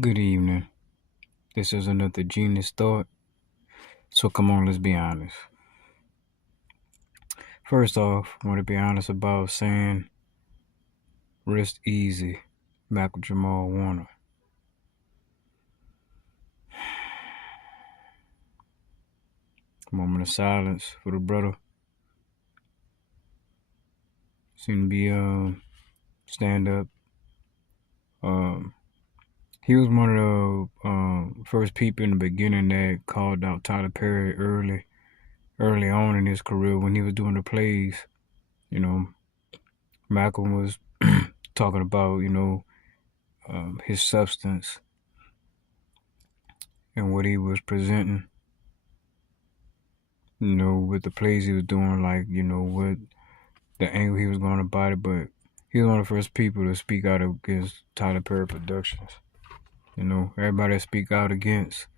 Good evening. This is another Genus thought. So come on, let's be honest. First off, I want to be honest about saying rest easy, Michael Jamal Warner. Moment of silence for the brother. Seemed to be stand up. He was one of the first people in the beginning that called out Tyler Perry early on in his career when he was doing the plays. You know, Malcolm was talking about his substance and what he was presenting, with the plays he was doing, like, what the angle he was going about it. But he was one of the first people to speak out against Tyler Perry Productions. Everybody that speak out against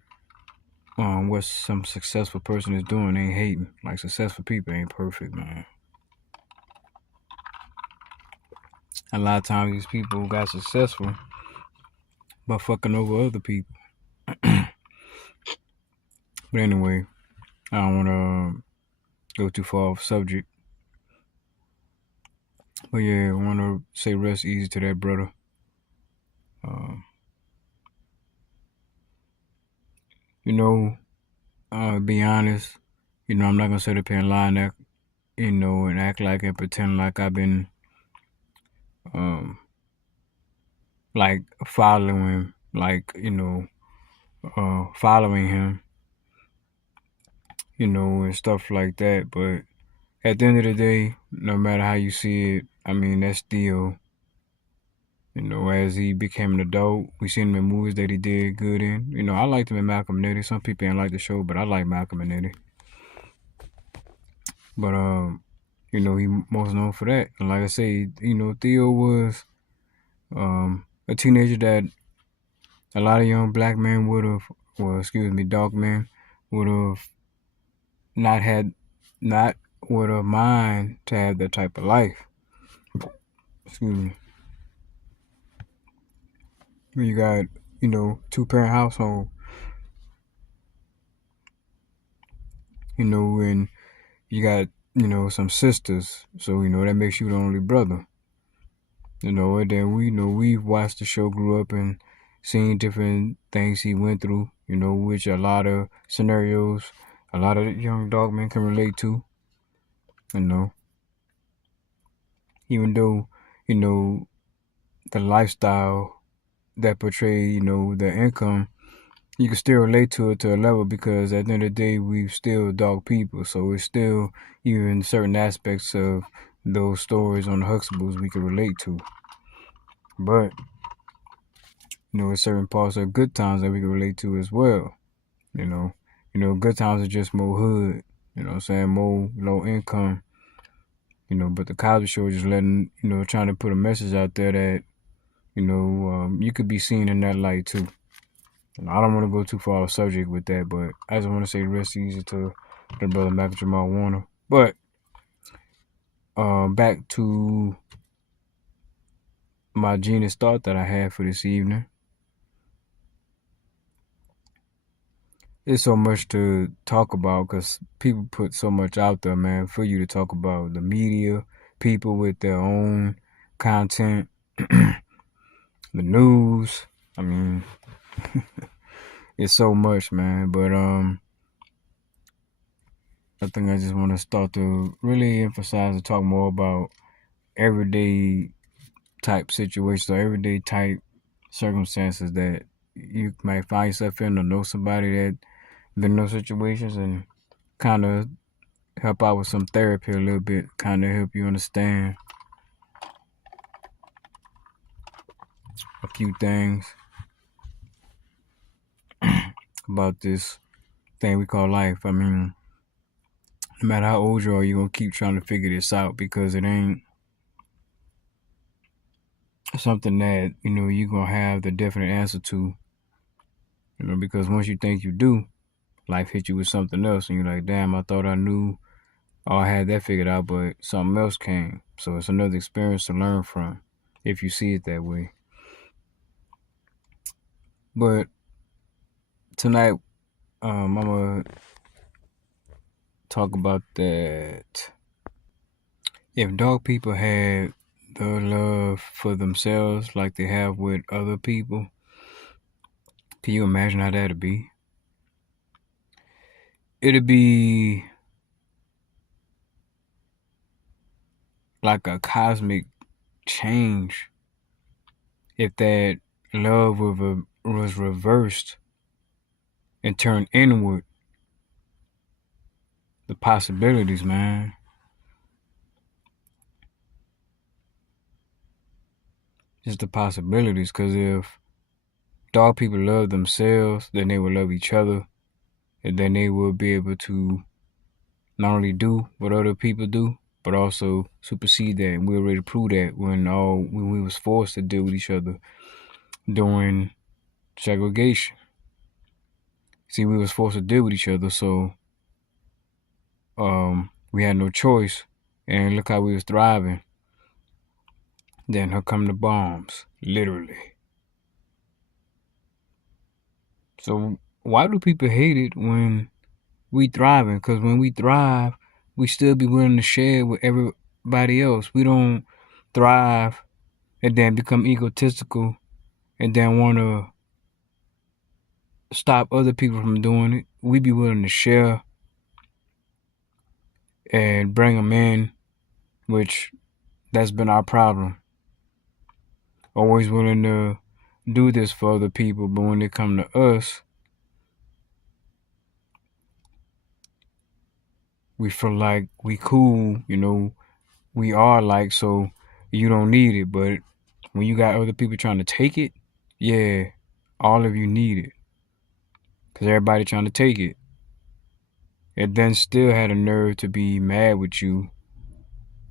what some successful person is doing ain't hating. Like, successful people ain't perfect, man. A lot of times these people got successful by fucking over other people. But anyway, I don't want to go too far off subject. But yeah, I want to say rest easy to that brother. Be honest, I'm not gonna sit up here and lie and act, and act like and pretend like I've been, like following, following him, and stuff like that. But at the end of the day, no matter how you see it, I mean, that's still, as he became an adult, we seen him in movies that he did good in. I liked him in Malcolm and Eddie. Some people ain't like the show, but I like Malcolm and Eddie. But he most known for that. And like I say, Theo was a teenager that a lot of young black men would have, dark men would have not would have mind to have that type of life. Excuse me. You got, 2-parent household, and you got, some sisters. So, that makes you the only brother. And then we've watched the show, grew up and seen different things he went through, which a lot of scenarios a lot of young dog men can relate to. Even though, the lifestyle that portray, the income, you can still relate to it to a level, because at the end of the day, we still dog people. So it's still, even certain aspects of those stories on the Huxtables we can relate to. But, there's certain parts of good times that we can relate to as well. Good times are just more hood, more low income. But the Cosby Show is just letting, trying to put a message out there that, you could be seen in that light too. I don't want to go too far off subject with that, but I just want to say rest easy to the brother Michael Jamal Warner. But back to my genius thought that I had for this evening. There's so much to talk about because people put so much out there, man, for you to talk about. The media, people with their own content, the news. I mean, it's so much, man. But I think I just want to start to really emphasize and talk more about everyday type situations or everyday type circumstances that you might find yourself in, or know somebody that been in those situations, and kind of help out with some therapy a little bit, kind of help you understand a few things about this thing we call life. I mean, no matter how old you are, you're going to keep trying to figure this out, because it ain't something that, you're going to have the definite answer to, because once you think you do, life hits you with something else, and you're like, damn, I thought I knew or I had that figured out, but something else came. So it's another experience to learn from, if you see it that way. But tonight, I'm gonna talk about that. If dog people had the love for themselves like they have with other people, can you imagine how that'd be? It'd be like a cosmic change if that love was reversed and turned inward. The possibilities, man. Just the possibilities. Because if dog people love themselves, then they will love each other. And then they will be able to not only do what other people do, but also supersede that. And we already proved that when we was forced to deal with each other during segregation. See, we was forced to deal with each other, so we had no choice. And look how we was thriving. Then here come the bombs, literally. So why do people hate it when we thriving? Because when we thrive, we still be willing to share with everybody else. We don't thrive and then become egotistical and then want to stop other people from doing it. We be willing to share and bring them in, which that's been our problem. Always willing to do this for other people, but when they come to us, we feel like we cool, we are like, so you don't need it. But when you got other people trying to take it, yeah, all of you need it. Because everybody trying to take it. And then still had a nerve to be mad with you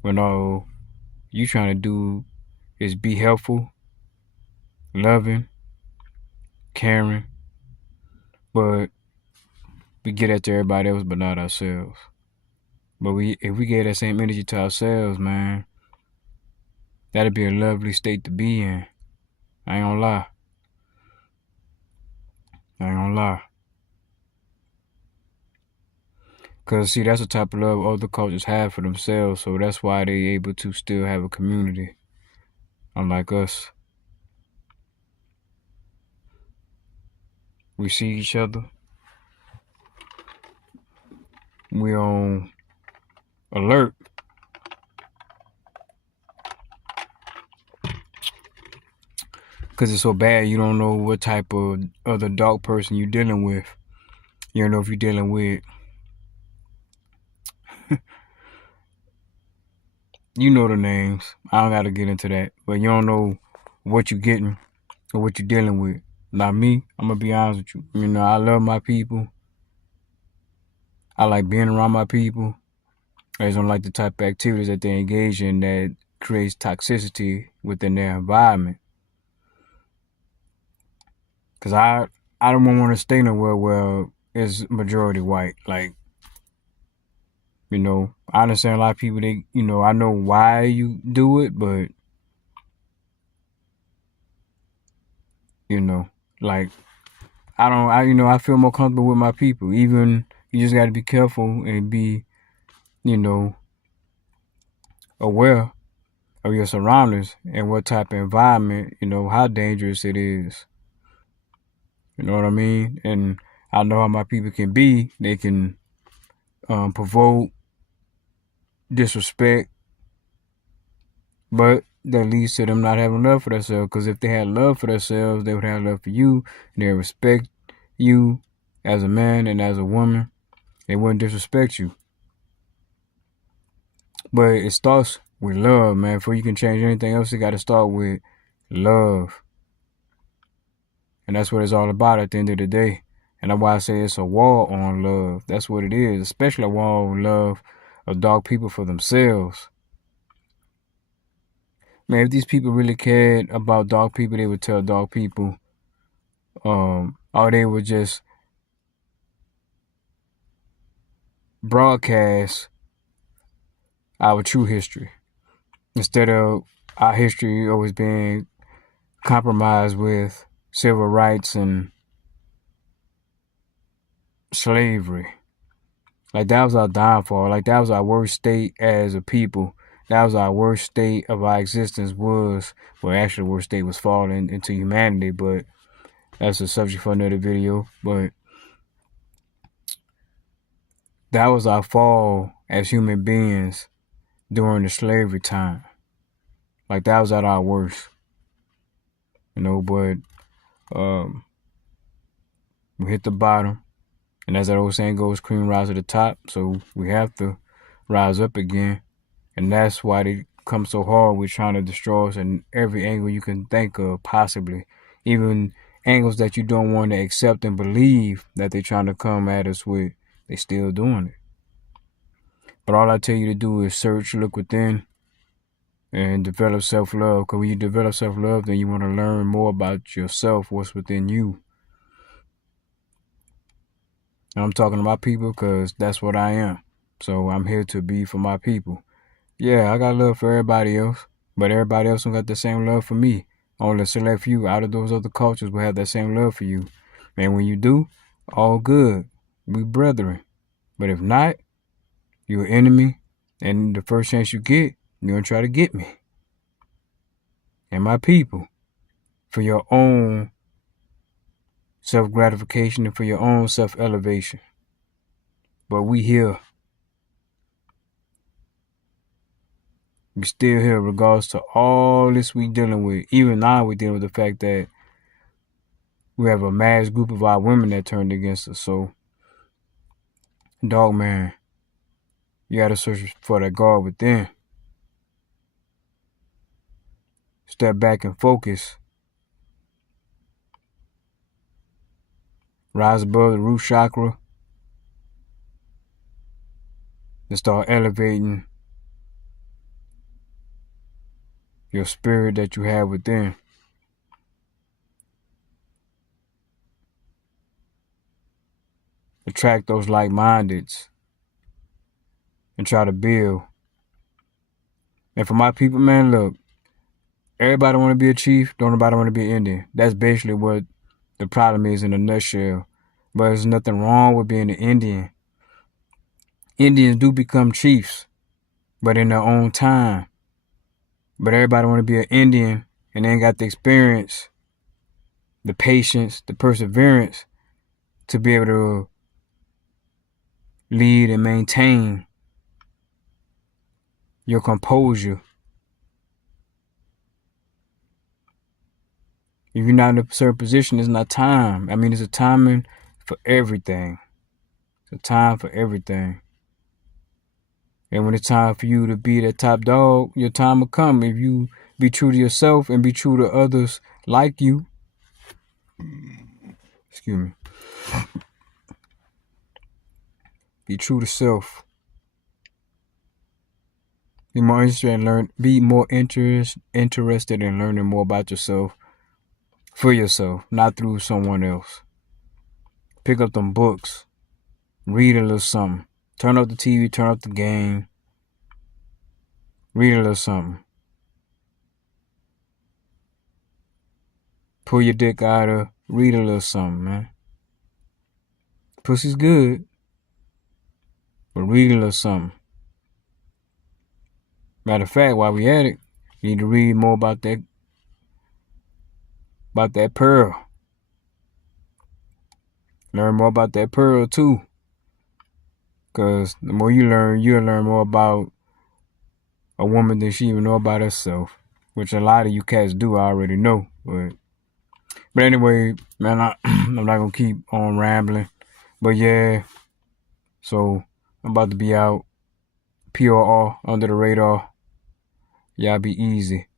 when all you trying to do is be helpful, loving, caring, but we get that to everybody else but not ourselves. But if we gave that same energy to ourselves, man, that'd be a lovely state to be in. I ain't gonna lie. I ain't gonna lie. Cause see, that's the type of love other cultures have for themselves, so that's why they able to still have a community, unlike us. We see each other. We on alert. Cause it's so bad, you don't know what type of other dog person you dealing with. You don't know if you're dealing with, you know the names. I don't gotta get into that, but you don't know what you're getting or what you're dealing with. Not me. I'm gonna be honest with you. I love my people. I like being around my people. I just don't like the type of activities that they engage in that creates toxicity within their environment. Cause I don't want to stay nowhere where it's majority white. Like, I understand a lot of people. I know why you do it, but like I feel more comfortable with my people. Even you just got to be careful and be, you know, aware of your surroundings and what type of environment, how dangerous it is. You know what I mean? And I know how my people can be. They can provoke, disrespect, but that leads to them not having love for themselves. Because if they had love for themselves, they would have love for you. And they respect you as a man and as a woman. They wouldn't disrespect you. But it starts with love, man. Before you can change anything else, it got to start with love. And that's what it's all about at the end of the day. And that's why I say it's a war on love. That's what it is. Especially a war on love of dog people for themselves. Man, if these people really cared about dog people, they would tell dog people, or they would just broadcast our true history instead of our history always being compromised with civil rights and slavery. Like that was our downfall. Like that was our worst state as a people. That was our worst state of our existence was, well, actually the worst state was falling into humanity, but that's a subject for another video. But that was our fall as human beings during the slavery time. Like that was at our worst. But we hit the bottom. And as that old saying goes, cream rise to the top. So we have to rise up again. And that's why they come so hard with trying to destroy us in every angle you can think of, possibly. Even angles that you don't want to accept and believe that they're trying to come at us with, they still doing it. But all I tell you to do is search, look within, and develop self-love. Because when you develop self-love, then you want to learn more about yourself, what's within you. And I'm talking to my people because that's what I am. So I'm here to be for my people. Yeah, I got love for everybody else, but everybody else don't got the same love for me. Only a select few out of those other cultures will have that same love for you. And when you do, all good. We brethren. But if not, you're an enemy, and the first chance you get, you're going to try to get me and my people for your own self-gratification and for your own self-elevation. But we here. We still here regardless to all this we dealing with. Even now we dealing with the fact that we have a mass group of our women that turned against us. So, dog man, you gotta search for that God within. Step back and focus. Rise above the root chakra. And start elevating your spirit that you have within. Attract those like-mindeds and try to build. And for my people, man, look, everybody want to be a chief, don't nobody want to be an Indian. That's basically what the problem is in a nutshell. But there's nothing wrong with being an Indian. Indians do become chiefs, but in their own time. But everybody want to be an Indian and they ain't got the experience, the patience, the perseverance to be able to lead and maintain your composure. If you're not in a certain position, it's not time. I mean, it's a timing for everything. It's a time for everything. And when it's time for you to be that top dog, your time will come. If you be true to yourself and be true to others like you. Excuse me. Be true to self. Be more interested in learning more about yourself for yourself, not through someone else. Pick up them books. Read a little something. Turn up the TV, turn up the game. Read a little something. Pull your dick out of, read a little something, man. Pussy's good, but read a little something. Matter of fact, while we at it, you need to read more about that pearl. Learn more about that pearl too. Because the more you learn, you'll learn more about a woman than she even know about herself. Which a lot of you cats do, I already know. But anyway, man, I'm not going to keep on rambling. But yeah, so I'm about to be out. P.O.R. under the radar. Y'all be easy.